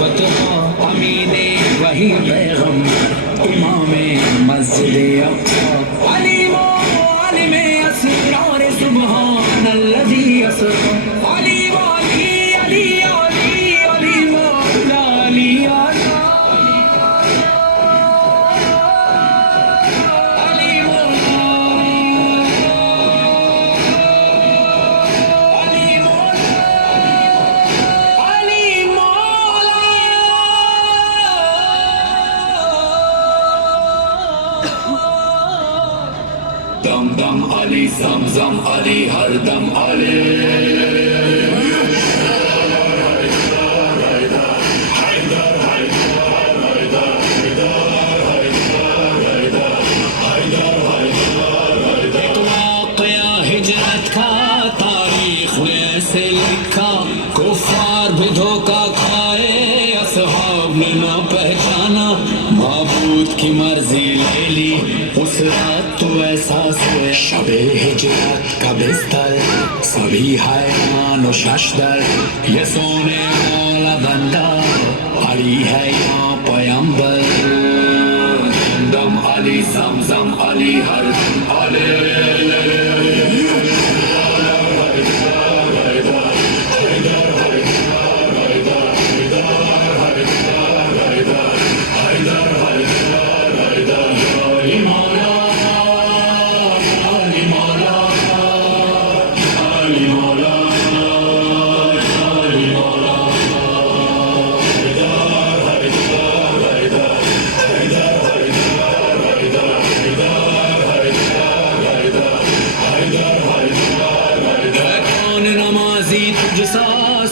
बतहा अमीने वही पैगंबर इमामे मस्जिद अक्सा अली अली में असरार सुबहान अल्लज़ी असरा अली वाली अली अली अली मौला अली अला अली मौला अली मौला अली मौला दम दम अली ज़म अली हर दम अली हिजरत का तारीख ने ऐसे लिखा कुफार भी धोखा खाए असहाब ने ना पहचाना माबूद की मर्जी ले ली उस रात तो ऐसा सोया शबे हिजरत का बिस्तर सभी हैरान और शशदर ये सोने वाला बंदा अली है यहाँ पैगंबर दम अली ज़म अली हर अली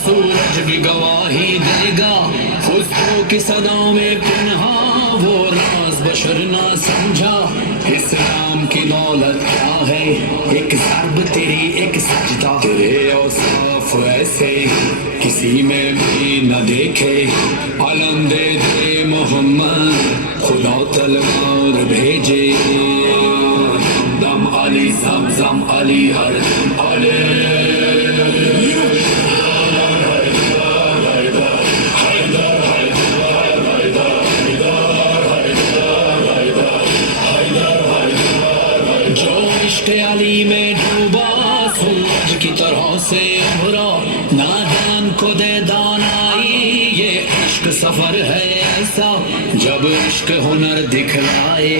सूरज भी गवाही देगा खुशबू की सदाओं में पिन्हा वो राज बशर ना समझा इस्लाम की दौलत क्या है एक ज़र्ब तेरी एक सजदा तेरे औसाफ ऐसे किसी में भी न देखे अलम दे दे मोहम्मद खुदा तलवार भेजे दम अली ज़म अली हर अली अली में डूबा सूरज की तरह से उभरा नादान को दे दानाई ये इश्क सफर है ऐसा जब इश्क हुनर दिखलाए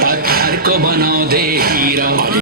पत्थर को बना दे हीरा।